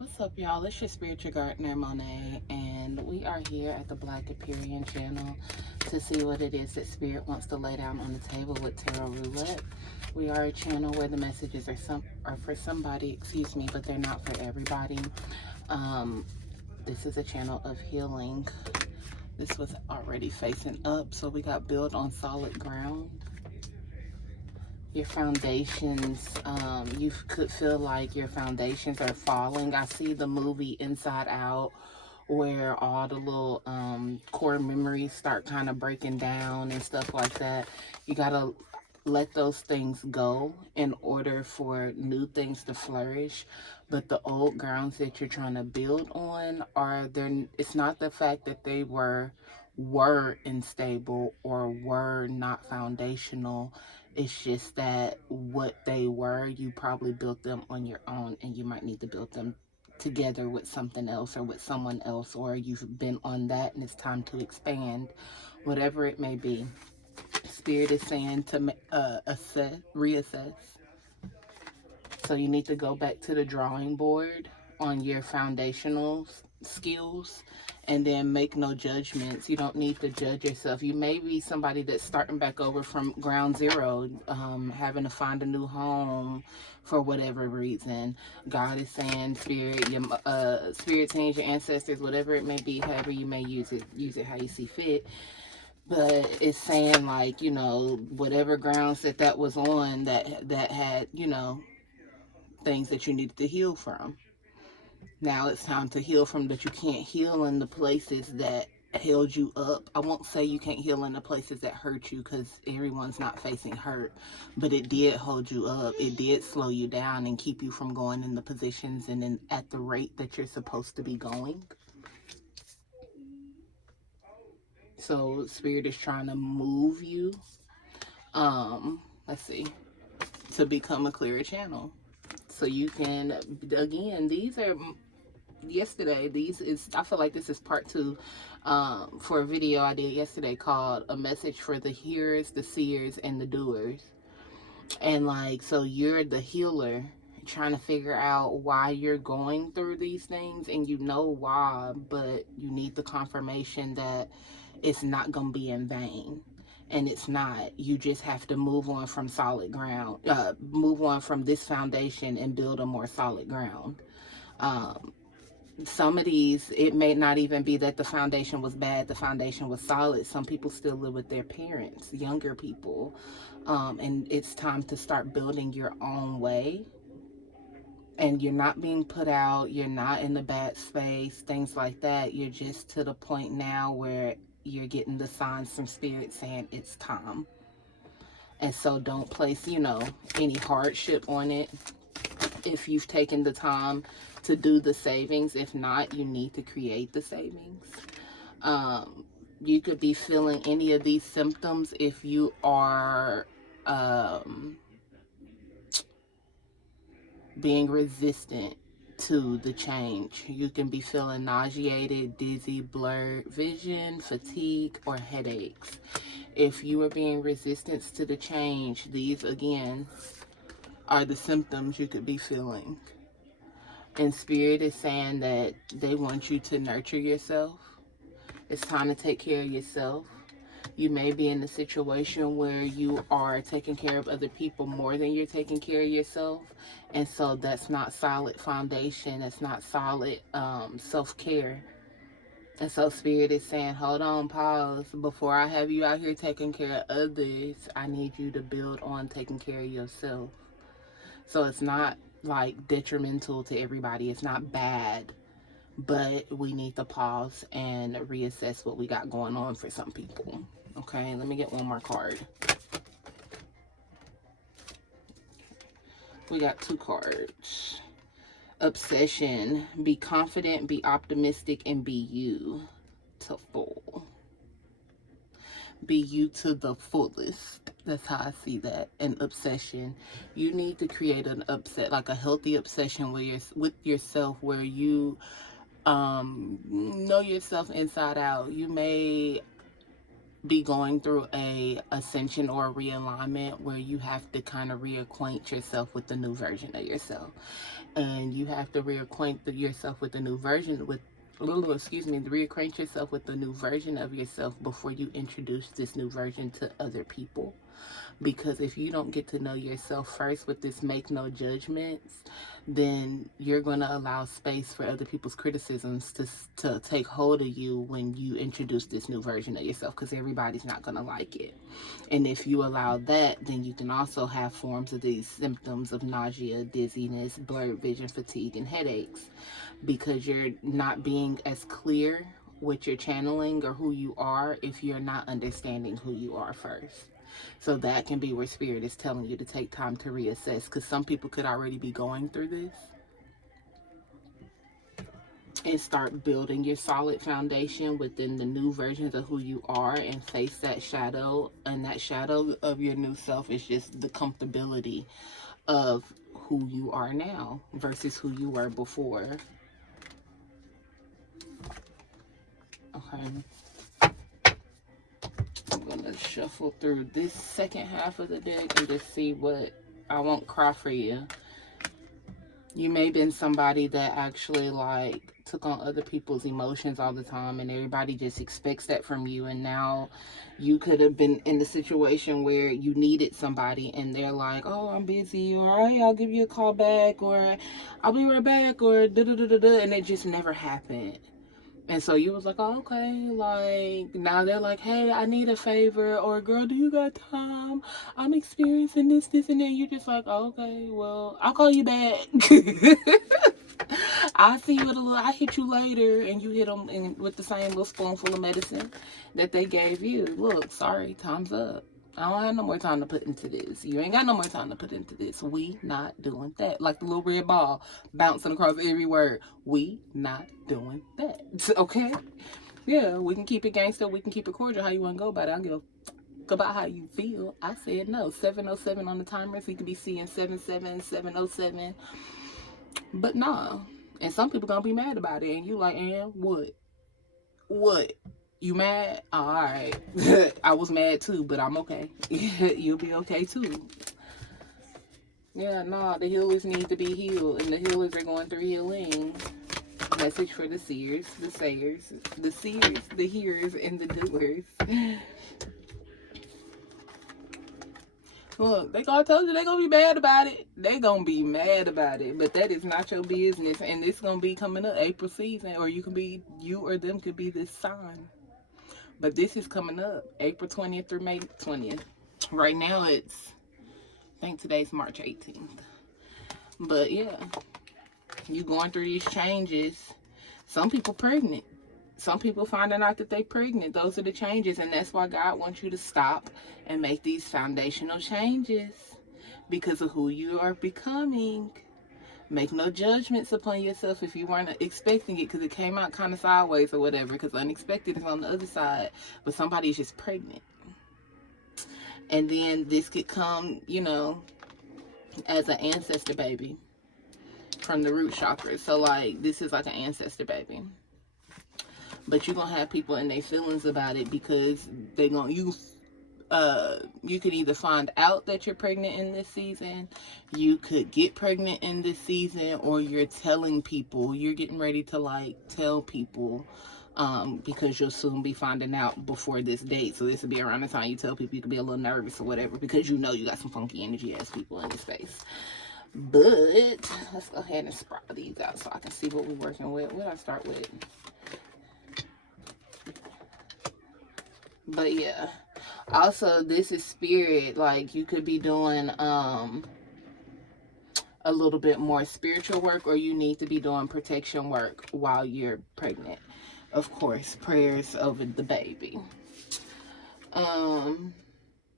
What's up, y'all? It's your spiritual gardener, Monet, and we are here at the Black Empyrean channel to see what it is that Spirit wants to lay down on the table with Tarot Roulette. We are a channel where the messages are for somebody, but they're not for everybody. Um, this is a channel of healing. This was already facing up, so we got built on solid ground. Your foundations, you could feel like your foundations are falling. I see the movie Inside Out where all the little core memories start kind of breaking down and stuff like that. You gotta let those things go in order for new things to flourish. But the old grounds that you're trying to build on are there. It's not the fact that they were unstable or were not foundational. It's just that what they were, you probably built them on your own, and you might need to build them together with something else or with someone else, or you've been on that and it's time to expand, whatever it may be. Spirit is saying to reassess. So you need to go back to the drawing board on your foundational skills and then make no judgments. You don't need to judge yourself. You may be somebody that's starting back over from ground zero, having to find a new home for whatever reason. God is saying, spirit teams, your ancestors, whatever it may be, however you may use it how you see fit. But it's saying, like, whatever grounds that was on that had, things that you needed to heal from. Now it's time to heal from that. You can't heal in the places that held you up. I won't say you can't heal in the places that hurt you, because everyone's not facing hurt, but it did hold you up. It did slow you down and keep you from going in the positions and at the rate that you're supposed to be going. So Spirit is trying to move you, let's see, to become a clearer channel. So you can, again, these are yesterday. I feel like this is part two, for a video I did yesterday called A Message for the Hearers, the Seers, and the Doers. And like, so you're the healer trying to figure out why you're going through these things, and you know why, but you need the confirmation that it's not going to be in vain. And it's not. You just have to move on from solid ground, move on from this foundation and build a more solid ground. Some of these, it may not even be that the foundation was bad, the foundation was solid. Some people still live with their parents, younger people, and it's time to start building your own way. And you're not being put out, you're not in the bad space, things like that. You're just to the point now where you're getting the signs from Spirit saying it's time. And so don't place, any hardship on it if you've taken the time to do the savings. If not, you need to create the savings. You could be feeling any of these symptoms if you are being resistant to the change. You can be feeling nauseated, dizzy, blurred vision, fatigue, or headaches. If you are being resistant to the change, these again are the symptoms you could be feeling. And Spirit is saying that they want you to nurture yourself. It's time to take care of yourself. You may be in a situation where you are taking care of other people more than you're taking care of yourself. And so that's not solid foundation. It's not solid self-care. And so Spirit is saying, hold on, pause. Before I have you out here taking care of others, I need you to build on taking care of yourself. So it's not like detrimental to everybody. It's not bad. But we need to pause and reassess what we got going on for some people. Okay, let me get one more card. We got two cards. Obsession. Be confident, be optimistic, and be you to full. Be you to the fullest. That's how I see that. An obsession. You need to create an like a healthy obsession with yourself, where you know yourself inside out. You may be going through a ascension or a realignment where you have to kind of reacquaint yourself with the new version of yourself. And you have to reacquaint yourself with the new version with reacquaint yourself with the new version of yourself before you introduce this new version to other people. Because if you don't get to know yourself first with this make no judgments, then you're going to allow space for other people's criticisms to take hold of you when you introduce this new version of yourself, because everybody's not going to like it. And if you allow that, then you can also have forms of these symptoms of nausea, dizziness, blurred vision, fatigue, and headaches, because you're not being as clear with your channeling or who you are if you're not understanding who you are first. So that can be where spirit is telling you to take time to reassess, because some people could already be going through this, and start building your solid foundation within the new versions of who you are, and face that shadow. And that shadow of your new self is just the comfortability of who you are now versus who you were before. Okay. I'm going to shuffle through this second half of the deck and just see what I won't cry for you. You may have been somebody that actually like took on other people's emotions all the time, and everybody just expects that from you. And now you could have been in the situation where you needed somebody and they're like, oh, I'm busy, or hey, I'll give you a call back, or I'll be right back, or da-da-da-da-da, and it just never happened. And so you was like, oh, okay, like, now they're like, hey, I need a favor, or girl, do you got time? I'm experiencing this, and then you're just like, oh, okay, well, I'll call you back. I'll see you I'll hit you later, and you hit them with the same little spoonful of medicine that they gave you. Look, sorry, time's up. I don't have no more time to put into this. You ain't got no more time to put into this. We not doing that. Like the little red ball bouncing across every word. We not doing that. Okay? Yeah, we can keep it gangster. We can keep it cordial. How you want to go about it? I don't give a fuck about how you feel. I said no. 707 on the timer, so you could be seeing 77, 707. But nah. And some people gonna be mad about it. And you like, and what? What? You mad? Alright. I was mad too, but I'm okay. You'll be okay too. Yeah, no, the healers need to be healed, and the healers are going through healing. Message for the seers, the sayers, the seers, the hearers, and the doers. Look, they gonna tell you they gonna be mad about it. They gonna be mad about it, but that is not your business. And it's gonna be coming up April season, or you or them could be this sign. But this is coming up April 20th through May 20th. Right now I think today's March 18th. But yeah, you going through these changes. Some people pregnant. Some people finding out that they pregnant. Those are the changes, and that's why God wants you to stop and make these foundational changes because of who you are becoming. Make no judgments upon yourself if you weren't expecting it, because it came out kind of sideways or whatever, because unexpected is on the other side, but somebody's just pregnant. And then this could come, as an ancestor baby from the root chakra. So like this is like an ancestor baby. But you're gonna have people in their feelings about it, because you could either find out that you're pregnant in this season, you could get pregnant in this season, or you're telling people, you're getting ready to like tell people, because you'll soon be finding out before this date. So this will be around the time you tell people. You could be a little nervous or whatever, because you got some funky energy ass people in this space. But let's go ahead and sprout these out so I can see what we're working with. What did I start with? But yeah, also this is spirit. Like you could be doing a little bit more spiritual work, or you need to be doing protection work while you're pregnant. Of course, prayers over the baby.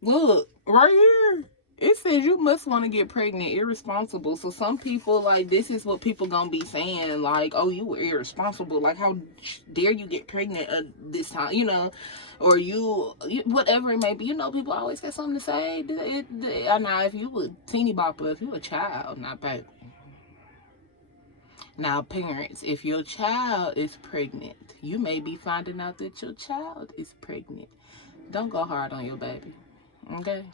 Look right here, it says you must want to get pregnant irresponsible. So some people, like, this is what people gonna be saying, like, oh, you were irresponsible, like how dare you get pregnant this time, or you whatever it may be. People always got something to say. Now if you a teeny bopper, if you a child, not baby. Now parents, if your child is pregnant, you may be finding out that your child is pregnant Don't go hard on your baby. Okay?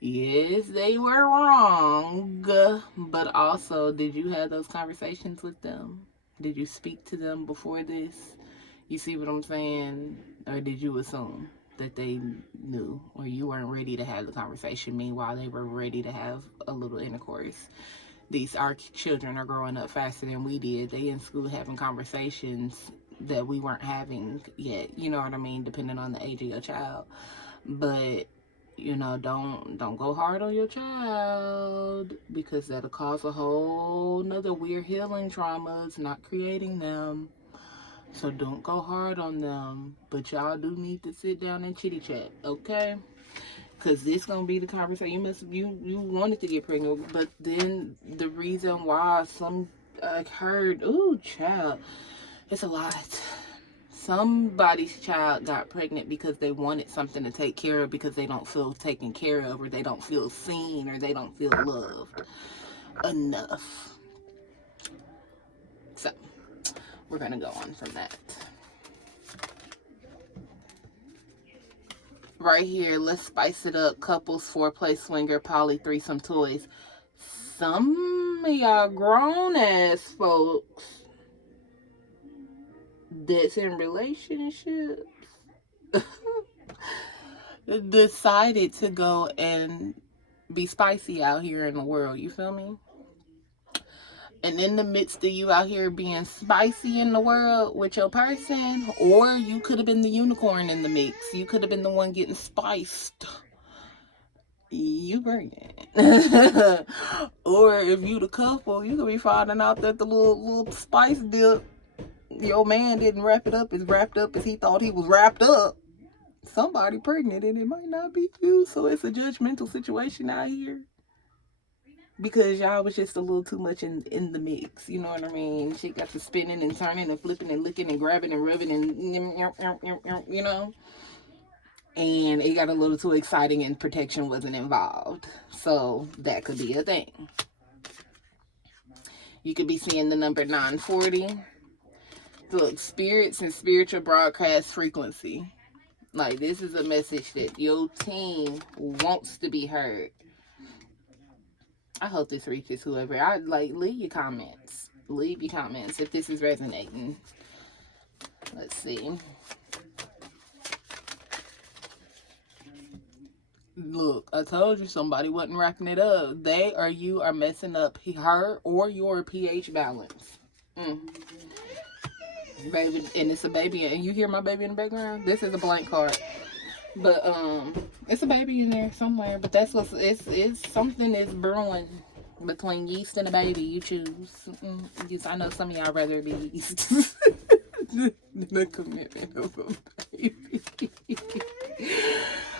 Yes, they were wrong. But also, did you have those conversations with them? Did you speak to them before this? You see what I'm saying? Or did you assume that they knew, or you weren't ready to have the conversation? Meanwhile, they were ready to have a little intercourse. Our children are growing up faster than we did. They in school having conversations that we weren't having yet. You know what I mean? Depending on the age of your child. But don't go hard on your child, because that'll cause a whole nother weird healing traumas, not creating them. So don't go hard on them. But y'all do need to sit down and chitty chat, okay? Because this gonna be the conversation. You wanted to get pregnant, but then the reason why some heard, ooh, child, it's a lot. Somebody's child got pregnant because they wanted something to take care of, because they don't feel taken care of, or they don't feel seen, or they don't feel loved enough. So we're gonna go on from that. Right here, let's spice it up. Couples, foreplay, swinger, poly, threesome, toys. Some of y'all grown ass folks that's in relationships decided to go and be spicy out here in the world. You feel me? And in the midst of you out here being spicy in the world with your person, or you could have been the unicorn in the mix. You could have been the one getting spiced. You pregnant. Or if you the couple, you could be finding out that the little spice dip, your man didn't wrap it up as wrapped up as he thought he was wrapped up. Somebody pregnant, and it might not be you. So it's a judgmental situation out here, because y'all was just a little too much in the mix. You know what I mean? She got to spinning and turning and flipping and licking and grabbing and rubbing and, you know. And it got a little too exciting and protection wasn't involved. So that could be a thing. You could be seeing the number 940. Look, spirits and spiritual broadcast frequency. Like, this is a message that your team wants to be heard. I hope this reaches whoever. Leave your comments. Leave your comments if this is resonating. Let's see. Look, I told you somebody wasn't wrapping it up. They or you are messing up her or your pH balance. Baby, and it's a baby, and you hear my baby in the background? This is a blank card. But it's a baby in there somewhere. But that's what's it's something is brewing between yeast and a baby. You choose. I know some of y'all rather be yeast than the commitment of a baby.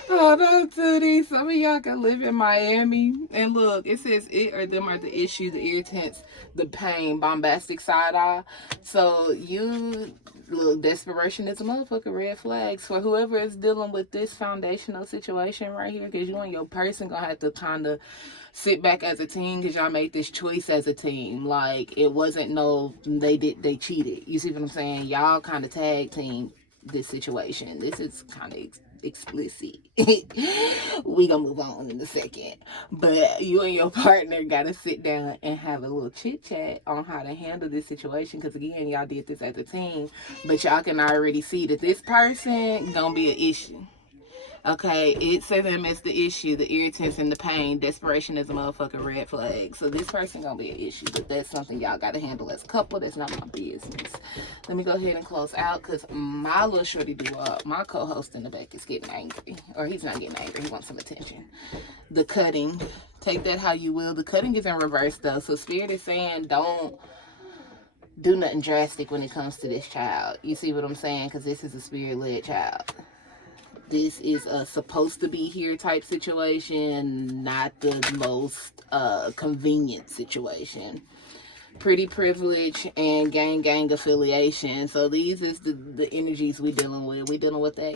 Hold on to these. Some of y'all can live in Miami. And look, it says it or them are the issue, the irritants, the pain, bombastic side eye. So you look, desperation is a motherfucking red flags for whoever is dealing with this foundational situation right here, because you and your person gonna have to kind of sit back as a team, because y'all made this choice as a team. Like, it wasn't they cheated. You see what I'm saying? Y'all kind of tag team this situation. This is kind of explicit. We gonna move on in a second, but you and your partner gotta sit down and have a little chit chat on how to handle this situation, because again, y'all did this as a team, but y'all can already see that this person gonna be an issue. Okay, it says them as the issue, the irritants and the pain. Desperation is a motherfucking red flag. So this person gonna be an issue, but that's something y'all gotta handle as a couple. That's not my business. Let me go ahead and close out, because my little shorty my co-host in the back is getting angry. Or he's not getting angry, he wants some attention. The cutting, take that how you will. The cutting is in reverse though. So Spirit is saying don't do nothing drastic when it comes to this child. You see what I'm saying? Because this is a spirit-led child. This is a supposed to be here type situation, not the most convenient situation. Pretty privilege and gang affiliation. So these is the energies we dealing with. We dealing with that,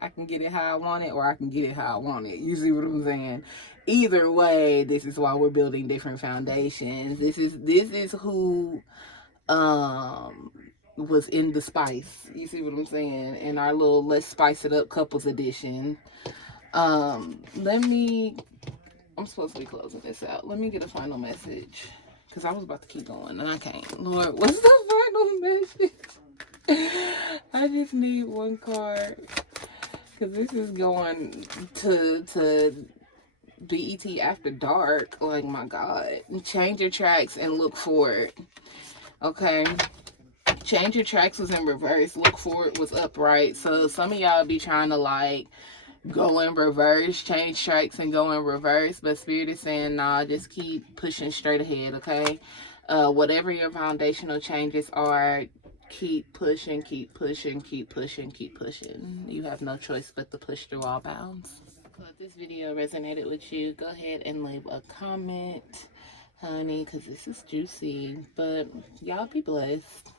I can get it how I want it, or I can get it how I want it. You see what I'm saying? Either way, this is why we're building different foundations. This is who was in the spice. You see what I'm saying? In our little let's spice it up couples edition. Let me, I'm supposed to be closing this out. Let me get a final message. Because I was about to keep going and I can't. Lord, what's the final message? I just need one card. Because this is going to BET After Dark. Like, my God. Change your tracks and look forward. Okay? Change your tracks was in reverse. Look forward was upright. So some of y'all be trying to, like, go in reverse, change tracks and go in reverse, but Spirit is saying nah, just keep pushing straight ahead. Okay, whatever your foundational changes are, keep pushing, keep pushing, keep pushing, keep pushing. You have no choice but to push through all bounds. So if this video resonated with you, go ahead and leave a comment, honey, because this is juicy. But y'all be blessed.